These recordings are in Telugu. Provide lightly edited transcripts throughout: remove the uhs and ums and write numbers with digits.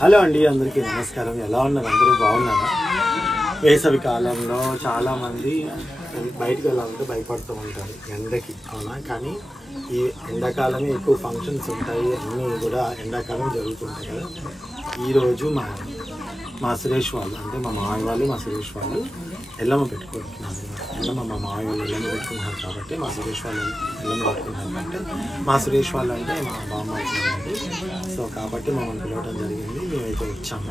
హలో అండి, అందరికీ నమస్కారం. ఎలా ఉన్నారు? అందరూ బాగున్నారా? వేసవి కాలంలో చాలామంది బయటకు వెళ్ళాలంటే భయపడుతూ ఉంటారు ఎండకి, అవునా? కానీ ఈ ఎండాకాలమే ఎక్కువ ఫంక్షన్స్ ఉంటాయి, అన్నీ కూడా ఎండాకాలం జరుగుతుంటాయి కదా. ఈరోజు మా సురేష్ వాళ్ళు, అంటే మా మామయ్య వాళ్ళు, మా సురేష్ వాళ్ళు ఎల్లమ్మ పెట్టుకుంటున్నారు. ఎల్లమ్మ మా మామయ్య వాళ్ళు ఎల్లమ్మ పెట్టుకుంటున్నారు కాబట్టి మా సురేష్ వాళ్ళు ఎల్లమ్మ పెట్టుకుంటున్నారు కాబట్టి మా సురేష్ వాళ్ళు అంటే మా బామ్మ అవుతుందండి. సో కాబట్టి మమ్మల్ని పిలవడం జరిగింది. మేమైతే వచ్చాము,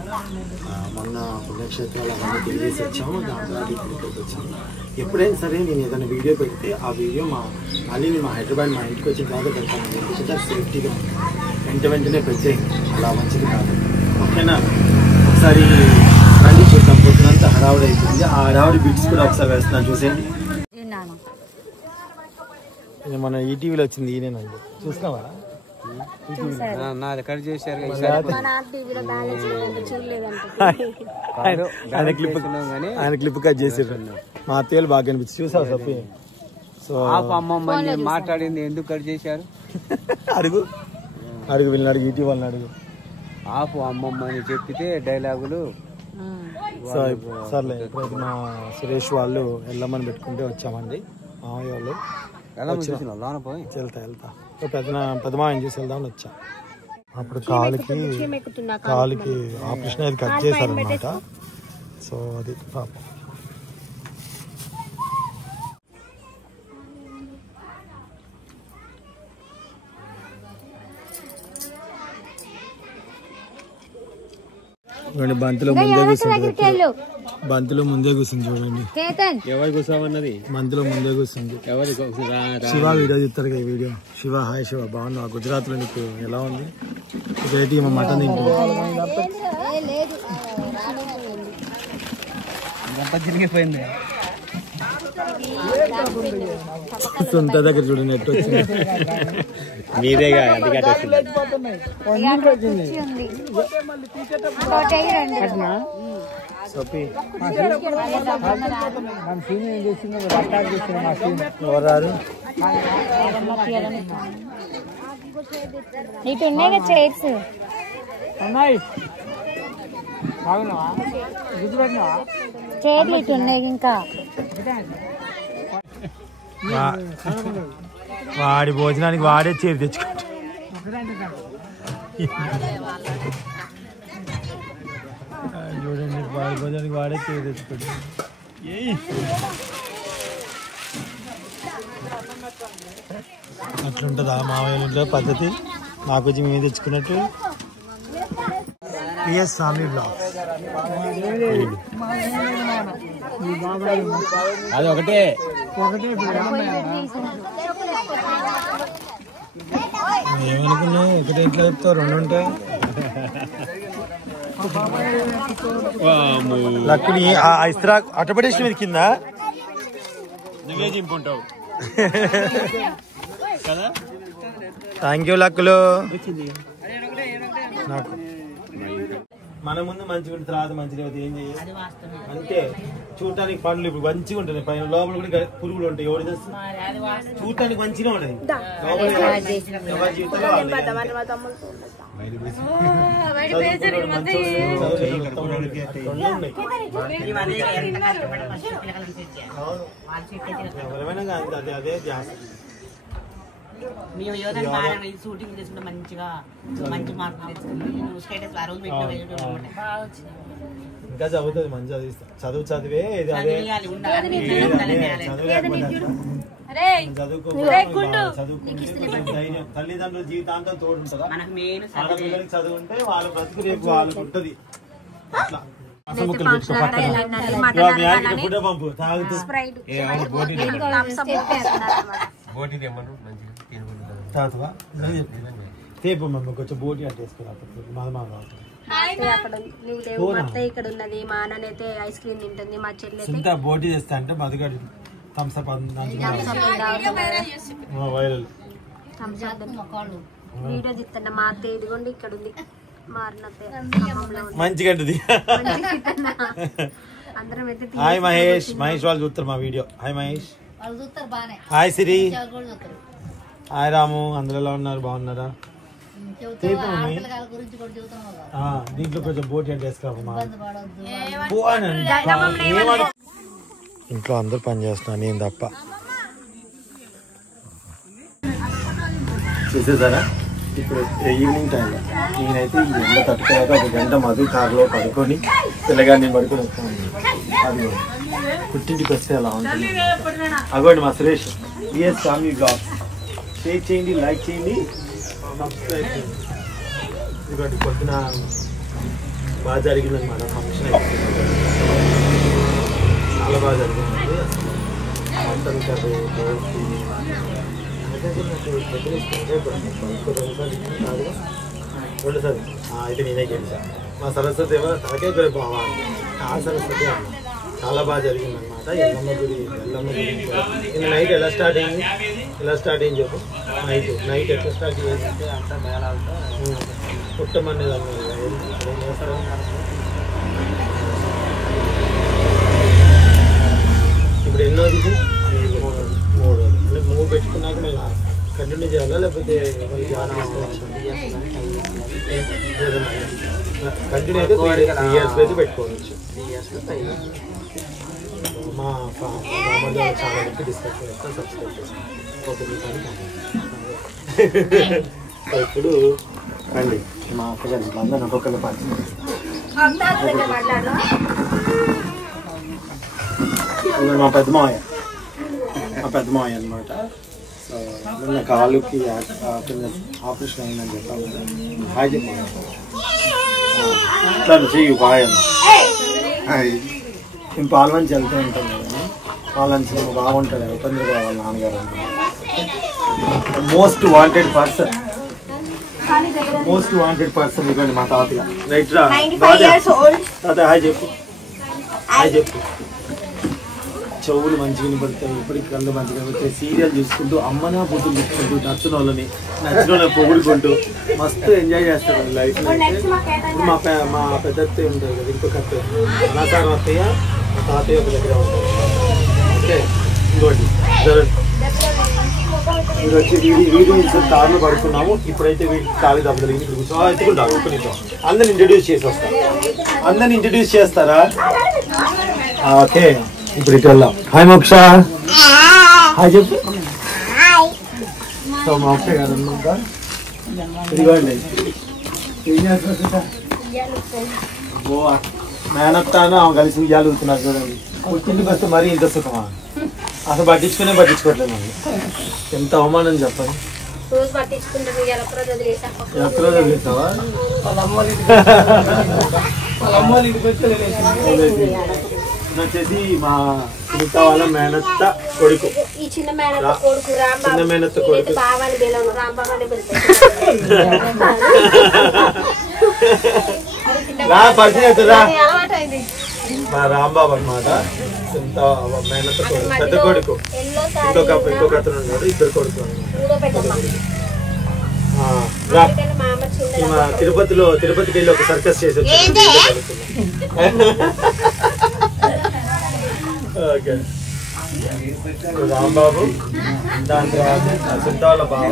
మొన్న పుణ్యక్షేత్రాలు అవన్నీ తిరిగేసి వచ్చాము. దాని తర్వాత ఇక్కడికి వచ్చాము. ఎప్పుడైనా సరే నేను ఏదైనా వీడియో పెడితే ఆ వీడియో మళ్ళీ మా హైదరాబాద్ మా ఇంటికి వచ్చిన తర్వాత పెడతాను. ఎందుకంటే సేఫ్టీగా వెంటనే పెట్టేయండి, అలా మంచిది కాదు, ఓకేనా? ఒకసారి రండి చూద్దాం. పొద్దునంతా హడావుడి అయిపోయింది. ఆ హడావుడి బిట్స్ కూడా ఒకసారి వేస్తున్నాను, చూసేయండి. మన ఈటీవీలో వచ్చింది ఈయనేనండి, చూసినావా? ఆయన క్లిప్ కట్ చేసారు. మా అత్తయ్యలు బాగా కనిపించి చూసావు సప్పి. సో మాట్లాడింది ఎందుకు కట్ చేశారు? అడుగు వీళ్ళని అడుగు, ఈటీవీ వాళ్ళని అడుగు. ఆపు అమ్మమ్మ అని చెప్పితే డైలాగులు. సో సర్లే, ఇప్పుడైతే మా సురేష్ వాళ్ళు ఎల్లమ్మని పెట్టుకుంటే వచ్చామండి. మామయ్య వాళ్ళు వెళ్తా పెద్దమాయని చూసి వెళ్దామని వచ్చా. అప్పుడు కాలుకి ఆపరేషన్ అది కట్ చేశారనమాట. సో అది పాపం. బంతిలో ముందే కూర్చుంది చూడండి. ఎవరు కూర్చోమన్నది? బంతిలో ముందే కూర్చుంది. శివ వీడియో చూస్తారు కదా, ఈ వీడియో. శివ, హాయ్ శివ, బాగున్నావు? గుజరాత్ లో నీకు ఎలా ఉంది? రేటు మటన్ తింటుంది. తిరిగిపోయింది. సొంత దగ్గర చూడండి నెట్ వచ్చింది. మీదేగా ఇటు ఉన్నాయి చైర్స్, చైర్లు ఇటు ఉన్నాయి. ఇంకా వాడి భోజనానికి వాడే చీర తెచ్చుకుంటా. చూడండి, వాడి భోజనానికి వాడే చీర తెచ్చుకుంటా. అట్లుంటుందా మామయ్య ఇంట్లో పద్ధతి? మాకు వచ్చి మేము తెచ్చుకున్నట్టు. పిఎస్ స్వామి బ్లాగ్స్ అది ఒకటే. ఏమనుకున్నావు? ఒకటే ఇంట్లో చెప్తావు, రెండు ఉంటాయి. లక్కిని ఇస్త్రా అటపడేసి మీద కింద నువ్వే చింపుంటావు కదా. థ్యాంక్ యూ లక్కులు. నాకు మన ముందు మంచిగా ఉంటుంది, తర్వాత మంచిగా ఏం చేయాలి అంటే చూడటానికి పండ్లు ఇప్పుడు మంచిగా ఉంటుంది, పైన లోపల కూడా పురుగులు ఉంటాయి. ఎవరు తెలుస్తుంది? చూడటానికి మంచిగా ఉంటుంది. ఎవరైనా అదే ధ్యాస. షూటింగ్ చేసుకుంటే మంచిగా మంచి మార్కులు తెచ్చుకుంది. స్టేటస్ ఆ రోజు ఇంకా చదువుతుంది, మంచి చదివిస్తా. చదివే తల్లిదండ్రుల జీవితాంతం తోడుంటుందా? ఆడపిల్లలకి చదువుంటే వాళ్ళ బ్రతుకు రేపు వాళ్ళకు ఉంటది. అట్లా పంపు తాగుతూ తేపు మమ్మీ కొంచెం బోటి అంటేసుకురా. ఇక్కడ ఉన్నది. మా అన్ననైతే ఐస్ క్రీమ్ తింటుంది, మా చెల్లి బోటి చేస్తా అంటే మధుగడి థమ్స్ అప్ వైరల్ వీడియో తీస్తున్నా. మా అత్త ఇదిగోండి ఇక్కడ ఉంది, మంచిగా హాయ్ మహేష్ వాళ్ళు చూస్తారు మా వీడియో. హాయ్ మహేష్, హాయ్ సిరి, హాయ్ రాము, అందరూ ఎలా ఉన్నారు? బాగున్నారా? దీంట్లో కొంచెం బోట్ వేసుకోమా. ఇంట్లో అందరు పని చేస్తున్నా, నేను తప్ప. చూసేసారా ఇప్పుడు ఈవినింగ్ టైంలో నేనైతే ఈ ఎండ తట్టుకోలేక 1 గంట మధు కారులో పడుకొని పిల్లగాన్ని పడుకొని వస్తాను. అది పుట్టింటికి వస్తే అలా ఉంటుంది. అగోండి మా Suresh BS family blogs. Share చేయండి, లైక్ చేయండి, సబ్స్క్రైబ్ చేయండి. ఇదిగోండి పొద్దున బాగా జరిగిందన్నమాట ఫంక్షన్ అయితే. చాలా బాగా జరిగిందండి. మటన్ కర్రీ, రెండుసారి అయితే నేనే గెలిచాను. మా సరస్వతి ఏమో తనకే బాగుంది. ఆ సరస్వతి అమ్మ చాలా బాగా జరిగిందన్నమాట. ఎల్లమ్మ గుడి నిన్న నైట్ ఎలా స్టార్ట్ అయింది చెప్పు. నైట్ ఎట్లా స్టార్ట్ చేసింది? అంతా మేళాలతో పుట్టమనేది అన్నారు. ఏం చేస్తారు? ఇప్పుడు ఎన్నోది? 3 అంటే 3 పెట్టుకున్నాక మళ్ళీ కంటిన్యూ చేయాలా లేకపోతే కంటిన్యూ అయితే 3 ఇయర్స్ అయితే పెట్టుకోవచ్చు. మా ఛానల్కి డిస్కస్ చేస్తాను, సబ్స్క్రైబ్ చేస్తాను. ఇప్పుడు రండి మా అక్కగారు అందరూ ఒక్కొక్కరు మా పెద్దమావయ్య అనమాట. సో నిన్న కాలుకి ఆపరేషన్ అయిందని చెప్పాను. హాయ్ చెప్పాను. ఇట్లా చెయ్యి బాయ్ అని. మేము పాల్వంచి వెళ్తూ ఉంటాం కదా, పాల్వంచి బాగుంటుంది. ఉపేంద్ర వాళ్ళ నాన్నగారు మోస్ట్ వాంటెడ్ పర్సన్ ఇవ్వండి మా తాతయ్య. రైట్ రా తాతయ్య హాయ్ చెప్పు. చెవులు మంచిగా వినపడతాయి, ఇప్పటికి కళ్ళు మంచిగా వినపడతాయి. సీరియల్ చూసుకుంటూ అమ్మనా బుద్ధులు చూసుకుంటూ నచ్చిన వాళ్ళని పొగుడుకుంటూ మస్తు ఎంజాయ్ చేస్తారు లైఫ్. మా పెద్దత్తయ్య ఉంటుంది కదా, ఇంకొక అత్తయ్య, నా సార్ అత్తయ్య, మా తాతయ్య ఒక దగ్గర ఉంటారు. ఓకే ఇంకోటి మీరు వచ్చి వీడియో కార్లో పడుకున్నాము. ఇప్పుడైతే వీడికి ఖాళీ దెబ్బతలిగింది. ఇప్పుడు ఎత్తుకుంటారు. ఒక్క నిమిషం అందరిని ఇంట్రడ్యూస్ చేసి వస్తారు. అందరిని ఇంట్రడ్యూస్ చేస్తారా? ఓకే ఇప్పుడు ఇటు వెళ్దాం. హాయ్ మోక్ష, హాయ్ చెప్పు. సో మోక్ష గారు ఇదిగోండి మేనత్తాను ఆమె కలిసి ఉయ్యాలుతున్నారు చూడండి. పుట్టింటికి వస్తే మరీ ఇంత సుఖమా? అసలు పట్టించుకోవట్లేదు మళ్ళీ. ఎంత అవమానం చెప్పండి. ఎక్కడ వదిలేసావా? వచ్చేసి మా సునీత వాళ్ళ మేనత్త కొడుకు. చిన్న మేనత్త కొడుకు పరిచయం అవుతుందా? మా రాంబాబు అనమాట. సునీత మేనత్త కొడుకు, పెద్ద కొడుకు. ఇంకొక అతను ఉన్నాడు, 2 కొడుకు అన్నమాట. తిరుపతికి వెళ్ళి ఒక సర్కస్ చేసి వచ్చి ఓకే రాంబాబు, దాని తర్వాత సునీత వాళ్ళ బావ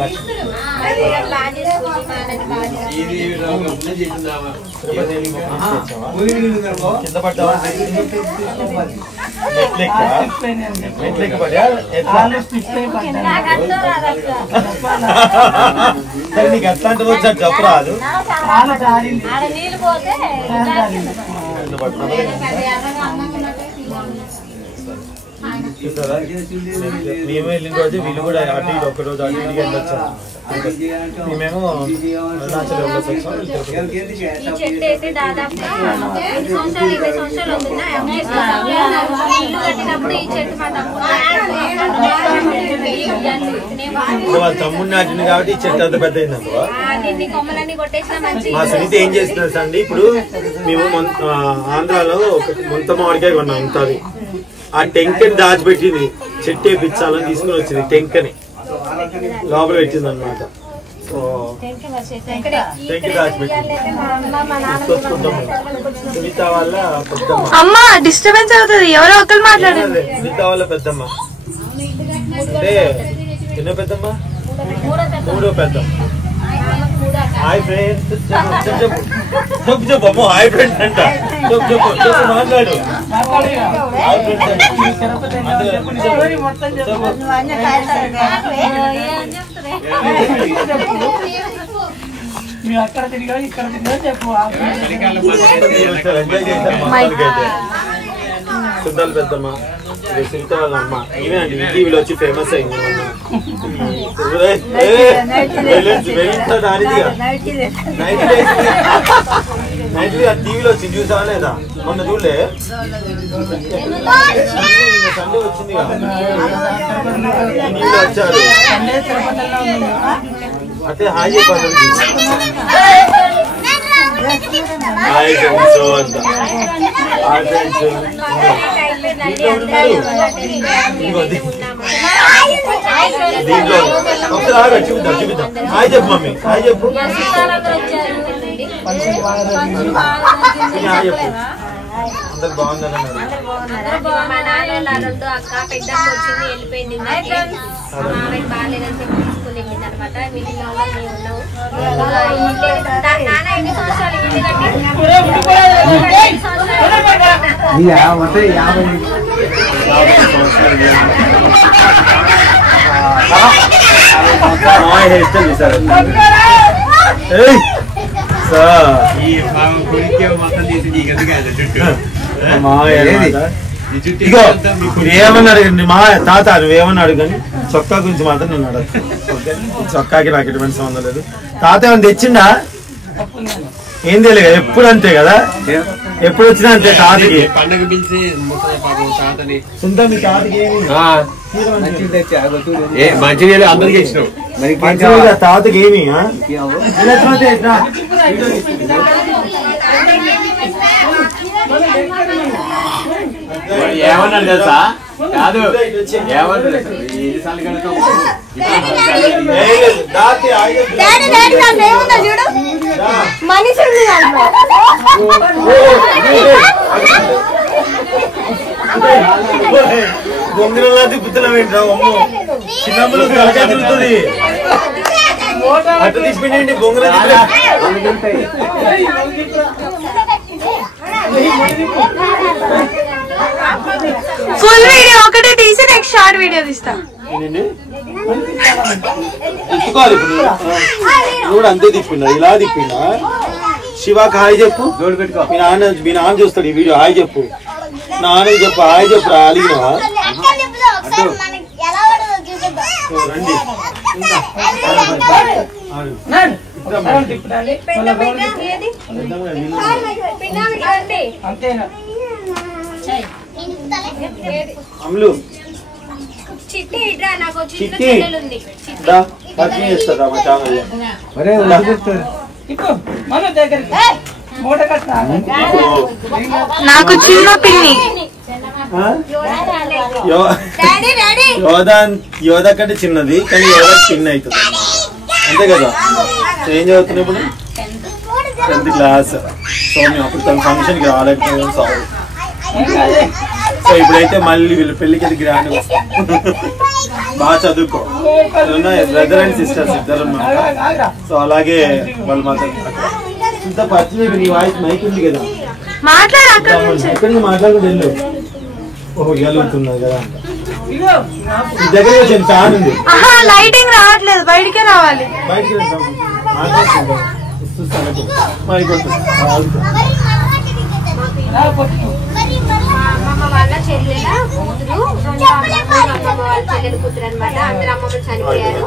లక్ష్మి. కింద పడ్డావా? మెట్లెక్క పడా? సరే నీకు ఎట్లా అంటే వచ్చా చెప్పు రాదు. మేము వెళ్ళిన రోజు వీళ్ళు కూడా అటు ఇటు 1 రోజు అటు ఇటుగా వెళ్ళొచ్చాము. మేమేమో అరుణాచల్ వెళ్ళొచ్చాము. వాళ్ళ తమ్ముడు నాటింది కాబట్టి ఈ చెట్టు అంత పెద్ద అయిందనుకో. మా సునీత ఏం చేస్తున్నారు అండి, ఇప్పుడు మేము ఆంధ్రాలో ఒక ముంత మామిడికాయ కొన్నాం. ఇంతది ఆ టెంకని దాచిపెట్టింది. చెట్టు వేయించాలని తీసుకుని వచ్చింది. టెంకని లోపల పెట్టింది అనమాట. సో టెంక దాచిపెట్టింది. సునీత వాళ్ళ పెద్దమ్మ. డిస్టర్బెన్స్ అవుతుంది, ఎవరో ఒకరు మాట్లాడండి. సునీత వాళ్ళ పెద్దమ్మ అంటే చిన్న పెద్దమ్మ మూడో పెద్ద హాయ్ ఫ్రెండ్స్ చెప్పు చెప్పు అమ్మో హాయ్ ఫ్రెండ్స్ అంట చెప్పు చెప్పు చెప్పు మాట్లాడు హాయ్ అక్కడ తిరిగా ఇక్కడ తిరిగా చెప్పు సుద్దాలు పెద్దమ్మ సునీత వాళ్ళ అమ్మ ఈమె అండి టీవీలో వచ్చి ఫేమస్ అయింది టీవీలో వచ్చి చూసావా లేదా మొన్న చూడలే సండే వచ్చింది టీవీలో వచ్చారు అయితే హాయ్ చెప్పాలి హాయ్ ఫ్రెండ్స్ అంత హాయ్ ఫ్రెండ్స్ దీంట్లో ఒకసారి ఆగా చూపిద్దాం చూపిద్దాం హాయ్ చెప్పు మమ్మీ హాయ్ చెప్పు హాయ్ చెప్పు అందరు బాగుందన్నారు మా నాన్న అక్క పెద్దమ్మ వచ్చింది వెళ్ళిపోయింది మామయ్య బాగాలేదని చెప్పి తీసుకుని వెళ్ళింది అనమాట మీటింగ్ నాన్న ఎన్ని సంవత్సరాలు ఇల్లు ఏమన్నాడు మా తాత నువ్వేమన్నాడు కానీ చొక్కా గురించి మాత్రం నేను అడగదు ఓకే చొక్కాకి నాకు ఎటువంటి సంబంధం లేదు తాత ఏమైనా తెచ్చిండా ఏం తెలియదు ఎప్పుడు అంతే కదా ఎప్పుడు వచ్చినా అంతే తాతకి పండగ పిలిచి సొంత మీ తాతకి మంచి అందరికి ఇచ్చినావు తాతకి ఏమి ఏమన్నాడు తెలుసా కాదు ఏమన్నాడు ఎన్నిసార్లు కనుక బొంగరలా తిప్పుతున్నావు ఏంట్రా అమ్మో చిన్నప్పుడు తలకాయ తిప్పుతుంది అటు తిప్పిండి బొంగర ఫుల్ వీడియో ఒకటే తీసి నెక్స్ట్ షార్ట్ వీడియో తీస్తా తిప్పుకోవాలి ఇప్పుడు అంతే తిప్పిండా ఇలా తిప్పిండా శివాకి హాయ్ చెప్పు మీ నాన్న చూస్తాడు ఈ వీడియో హాయ్ చెప్పు నాన్న చెప్పు హాయ్ చెప్పు అలిగినవా రండి అమ్ములు చిట్టి ఇట్రా నాకు చిన్న చిట్టి చెల్లెలు ఉంది పరిచయం చేస్తారా మా ఛానల్లో నాకు చిన్న పిన్ని యోధా కంటే చిన్నది కానీ యోధా చిన్న అవుతుంది అంతే కదా ఏం చదువుతున్నా ఇప్పుడు 10th క్లాస్ సో మేము అప్పుడు తన ఫంక్షన్కి రాలేకపోయాం సారీ సో ఇప్పుడైతే మళ్ళీ వీళ్ళు పెళ్ళికి అది గ్రాండ్ బాగా చదువుకో బ్రదర్ అండ్ సిస్టర్స్ ఇద్దరు ఉన్నారు సో అలాగే వాళ్ళు మాత్రం ఇంత పరిచయం నీ వాయిస్ మైక్ ఉంది కదా మాట్లాడుకుంటే వెళ్ళు ఓహో గెలుగుతున్నది కదా ఈ దగ్గర వచ్చింది ఫ్యాన్ ఉంది లైటింగ్ రావట్లేదు బయటికే రావాలి బయటికి మైక్ అమ్మమ్మ వాళ్ళ చెల్లెల కూతురు అమ్మమ్మ వాళ్ళ చెల్లెల కూతురు అనమాట అందరు అమ్మమ్మలు చనిపోయారు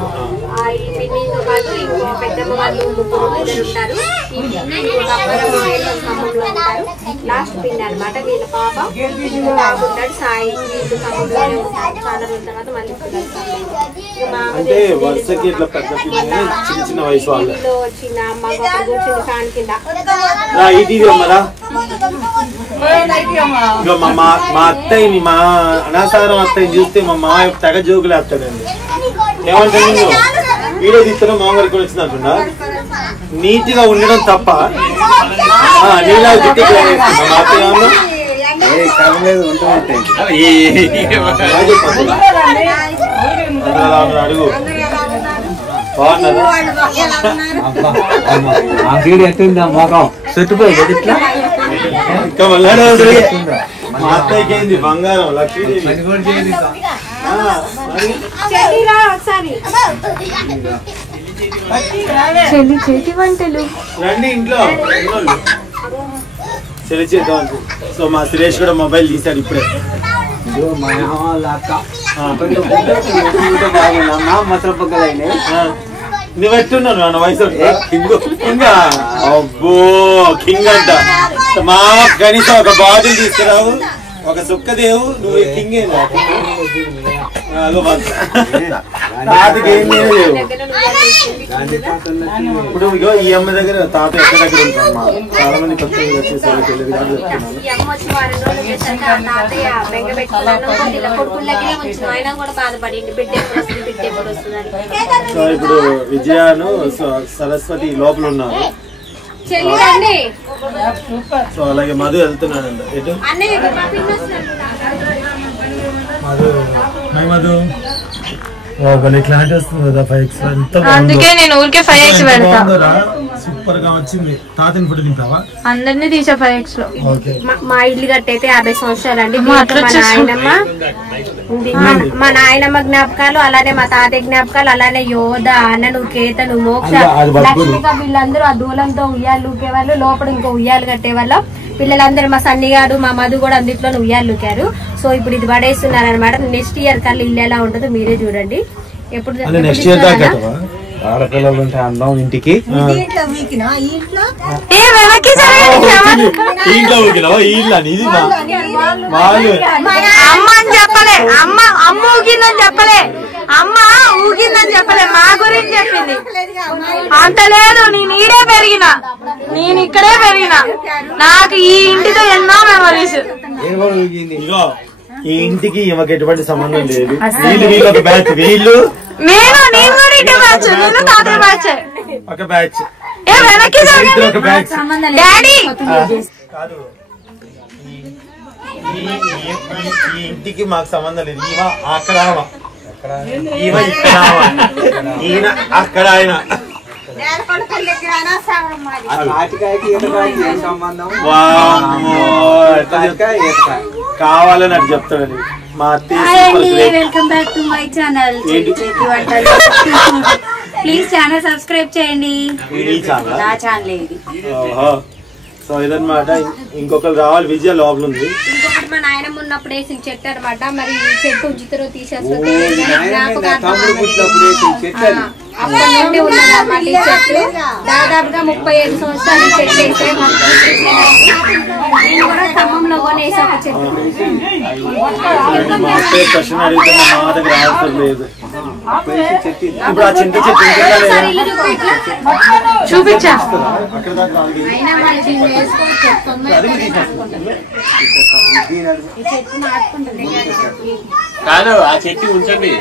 ఈ పిన్నితో పాటు ఇంకో పెద్దమ్మ వాళ్ళు ముగ్గురు పిల్లలు ఉంటారు ఇంకొక ఖమ్మంలో ఉంటారు లాస్ట్ పిన్ని అనమాట వీళ్ళ పాప బాగుంటాడు సాయి వీళ్ళు ఖమ్మంలోనే ఉంటారు చాలా రోజుల తర్వాత మళ్ళీ అంటే వరుసకి ఇట్లా పెద్ద పిల్లలు చిన్న చిన్న వయసు వాళ్ళు వచ్చిన అమ్మ కూర్చుంది ఫ్యాన్ కింద మా అత్తయ్యని మా అనాసారం అత్తయ్యని చూస్తే మా మాయ తెగ జోకులు వేస్తాడండి ఏమంటే నేను వీడియో తీస్తున్నా మామగారికి కూడా వచ్చినట్టున్నా నీట్ గా ఉండడం తప్ప నీలా గిట్టి మా అత్తయ్య అడుగు ఇంకా మళ్ళీ మా అత్తయ్యకి ఏంది బంగారం లక్ష్మీదేవి చేతి వంటలు రండి ఇంట్లో చెల్లి చేద్దాం. సో మా సురేష్ కూడా మొబైల్ తీశాడు ఇప్పుడే. నువ్వు ఎట్టున్నావు నా వయసు కింగ్ అబ్బో కింగ్ అంట. మా కనీసం ఒక బాటిల్ తీసుకురావు, ఒక సుక్కదేవు, నువ్వు కింగ్ ఇప్పుడు ఇగో ఈ అమ్మ దగ్గర తాత ఎక్కడ దగ్గర ఉంటాం. చాలా మంది కొత్తగా వచ్చేసారు తెలియదు. సో ఇప్పుడు విజయాను సరస్వతి లోపల ఉన్నారు. సో అలాగే మధు వెళ్తున్నాడంట. ఎటు మధు క్లారిటీ వస్తుంది కదా 5x. అందుకే నేను ఊరికే 5x పెడతా. సూపర్ గా వచ్చింది. తాతని ఫోటో దింపావా? అందరినీ తీసా 5x లో. మా ఇల్లు కట్టయితే 50 సంవత్సరాలు అండి. మా నాయనమ్మ జ్ఞాపకాలు, అలానే మా తాతయ్య జ్ఞాపకాలు, అలానే యోధ, అన్నను, కేతను, మోక్ష, లక్ష్మిక వీళ్ళందరూ ఆ దూలంతో ఉయ్యాలు ఊకేవాళ్ళు. లోపల ఇంకో ఉయ్యాలు కట్టేవాళ్ళు. పిల్లలందరూ మా సన్నిగాడు, మా మధు కూడా అందుట్లో ఉయ్యాలు ఊకారు. సో ఇప్పుడు ఇది పడేస్తున్నారు అనమాట. నెక్స్ట్ ఇయర్ కల్లా ఇల్లు ఎలా ఉంటుందో మీరే చూడండి. ఎప్పుడు నెక్స్ట్ ఇయర్ దాకా ఆడపిల్లలు ఉంటే అందం ఇంటికి. ఇంట్లో ఊకినావా? ఇల్లు అని ఇది అమ్మ అని చెప్పలే, అమ్మ ఊగిందని చెప్పలే, అమ్మ ఊగిందని చెప్పలే, మా గురించి చెప్పింది. అంత లేదు, నేను ఈడే పెరిగిన, నేను ఇక్కడే పెరిగిన, నాకు ఈ ఇంటితో ఎన్నో మెమరీస్. ఇగో ఈ ఇంటికి ఈమెకి ఎటువంటి సంబంధం లేదు. వీళ్ళు ఒక బ్యాచ్, వీళ్ళు నేను కూడా ఇంటి బ్యాచ్, నేను తాతయ్య బ్యాచ్, ఒక బ్యాచ్. ఒక బ్యాచ్. డాడీ కాదు, ఈ ఇంటికి మాకు సంబంధం లేదు. ఈమె అక్కడ, ఈమె ఇక్కడ, ఈయన అక్కడ, ఆయన కావాలని అటు చెప్తాడని. మా welcome back to my channel చేతి వంటలు. ప్లీజ్ ఛానల్ సబ్స్క్రైబ్ చేయండి. నా ఛానల్ ఇది. సో ఇదన్నమాట. ఇంకొకరు రావాలి. విజయ లోపల ఉంది. ఇంకొకటి మా నాయనమ్మ ఉన్నప్పుడు వేసిన చెట్టు అనమాట. మరి ఈ చెట్టు ఉచితలో తీసేస్తే అప్పటి నుండి ఉన్నదన్నమాట ఈ చెట్టు. దాదాపుగా 35 సంవత్సరాలు ఈ చెట్టు వేసే. నేను కూడా ఖమ్మంలో కొనేసి ఒక చెట్టు. క్వశ్చన్ అడిగితే మా దగ్గర ఆన్సర్ లేదు. ఇప్పుడు ఆ చింత చెట్టు చూపించా. అక్కడ దాకా అయినా మరి దీన్ని వేసుకోవచ్చు. ఈ చెట్టు నాటుకుంటుంది కాదు, ఆ చెట్టు ఉంచండి.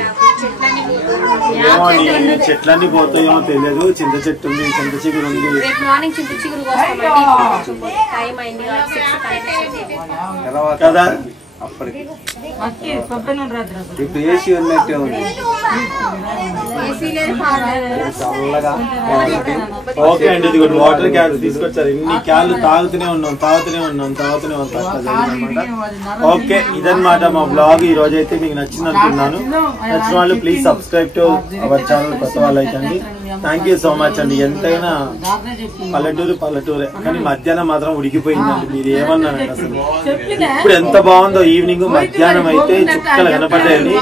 చెట్లన్నీ పోతాయేమో తెలియదు. చింత చెట్టు ఉంది, చింత చిగురు ఉంది. రేపు మార్నింగ్ చింత చిగురు కోస్తామండి. టైం అయింది కదా. ఇప్పుడు ఏసీ ఉన్నట్టే ఉంది. ఓకే అండి, ఇది కూడా వాటర్ క్యాన్ తీసుకొచ్చారు. ఇన్ని క్యాన్లు తాగుతూనే ఉన్నాం. ఓకే, ఇదన్నమాట మా బ్లాగ్. ఈ రోజు అయితే మీకు నచ్చింది అనుకున్నాను. నచ్చిన వాళ్ళు please subscribe to our channel. కొత్త వాళ్ళు అయితే అండి థ్యాంక్ యూ సో మచ్ అండి. ఎంతైనా పల్లెటూరే, కానీ మధ్యాహ్నం మాత్రం ఉడికిపోయిందండి. మీరు ఏమన్నారండి అసలు? ఇప్పుడు ఎంత బాగుందో ఈవినింగ్. మధ్యాహ్నం అయితే చుక్కలు కనపడ్డాయండి.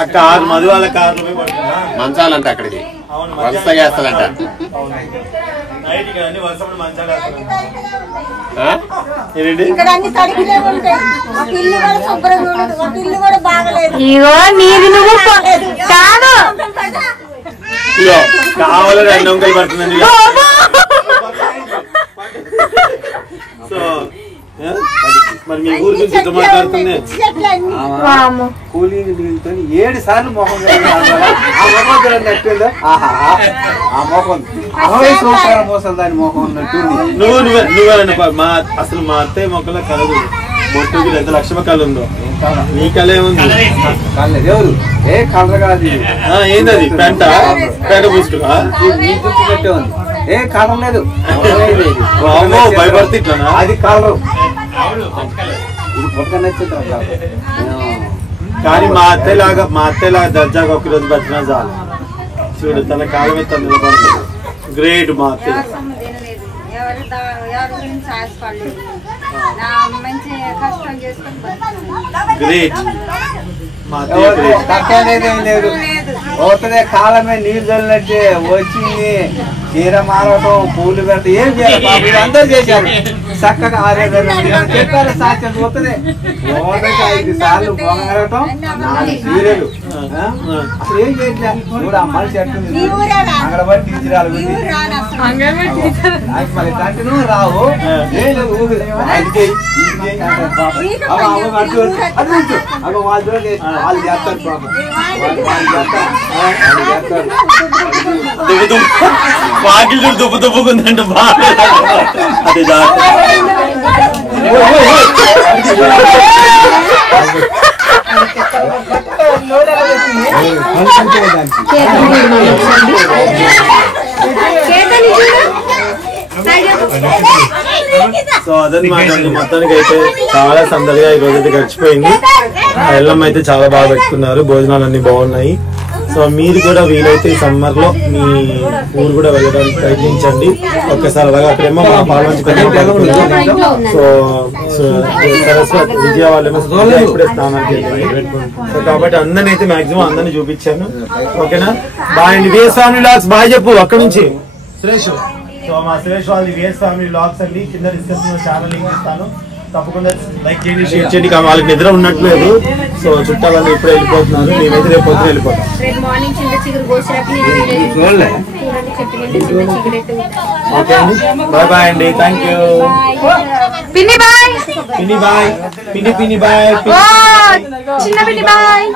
ఆ కారు, మధు వాళ్ళ కార్లో పోయి పడుతున్నా. మంచాలంట అక్కడికి వలస చేస్తాడంట. నైట్ ఇక్కడ అన్ని వర్షం మంచాలు ఇగో నీది నువ్వు కాదు, కావాలని అన్ని వంకలు పడుతుందండి. సో మరి మీ ఊరి గురించి ఎంత మాట్లాడుతుంది? కూలింగ్ నీళ్ళతో 7 సార్లు మొహం ఆ మొహం చూడండి. ఆ మొహం 60 సంవత్సరాల మోసం దాని మొహం ఉన్నట్టు. నువ్వేనండి. అసలు మా అత్తయ్య మొక్కల కలదు. బొట్టుకి ఎంత లక్ష్మ కళ ఉందో. నీ కలే ఉంది. కళ్ళే దేవుడు ఏ కలర్ కాదు ఇది. ఏంటది పెంట పూసుకున్నా పెట్టే ఉంది ఏ కలర్ లేదు భయపడితే ఇట్లా అది కలరు ఇది పుట్టక నచ్చుతాం కానీ మా అత్తలాగా దర్జాగా ఒక రోజు బతినా చాలు. చూడు తన కాలం మీద తను నిలబడుతుంది. గ్రేట్ మా అత్త. గ్రేట్ మా తక్కువనేది లేదు పోతే కాలమే నీళ్ళు చల్లినట్టే వచ్చింది చీర మారటం పూలు పెడతాం ఏం చేయాలి బాబు ఇది అందరూ చేశారు చక్కగా 6 చెప్పారు సాక్ష్యం పోతుంది 5 సార్లు పొగరటం 4 చీరలు అసలు ఏం చేయట్లేదు కూడా అమ్మాయి చెట్టు అంగడబడి టీచరాలు మళ్ళీ కంటిన్యూ రావు అవి వాళ్ళు చేస్తారు పాపం వాకిలు దుబ్బు దుబ్బుకుందంటే బాగా అదే సో అదనమాట. మొత్తానికి అయితే చాలా సందడిగా ఈ రోజైతే గడిచిపోయింది. ఎల్లమ్మ అయితే చాలా బాగా పెట్టుకున్నారు. భోజనాలు అన్ని బాగున్నాయి. సో మీరు కూడా వీలైతే సమ్మర్ లో మీ ఊరు కూడా వెళ్ళడానికి ప్రయత్నించండి. ఒక్కసారి అలాగా అక్కడేమో మా పాలమంచి సో సరస్వతి విజయవాడేమో ఇప్పుడే స్నానానికి వెళ్ళింది. సో కాబట్టి అందరిని అయితే మాక్సిమం అందరినీ చూపించాను. ఓకేనా? బాయ్ అండి. విఎస్ ఫ్యామిలీ వ్లాగ్స్ బాయ్ చెప్పు అక్కడ నుంచి సురేష్. సో మా సురేష్ వాళ్ళది విఎస్ ఫ్యామిలీ వ్లాగ్స్ అండి. కింద డిస్క్రిప్షన్ ఛానల్ లింక్ ఇస్తాను. తప్పకుండా లైక్ చేయండి, షేర్ చేయండి. వాళ్ళకి నిద్ర ఉన్నట్లేదు. సో చుట్టాలని ఇప్పుడు వెళ్ళిపోతున్నారు. మేమైతే రేపు పొద్దున వెళ్ళిపోతాం. ఓకే అండి. బాయ్ బాయ్ అండి. Thank you. పిన్ని బాయ్. పిన్ని బాయ్. పిన్ని బాయ్. చిన్న పిన్ని బాయ్.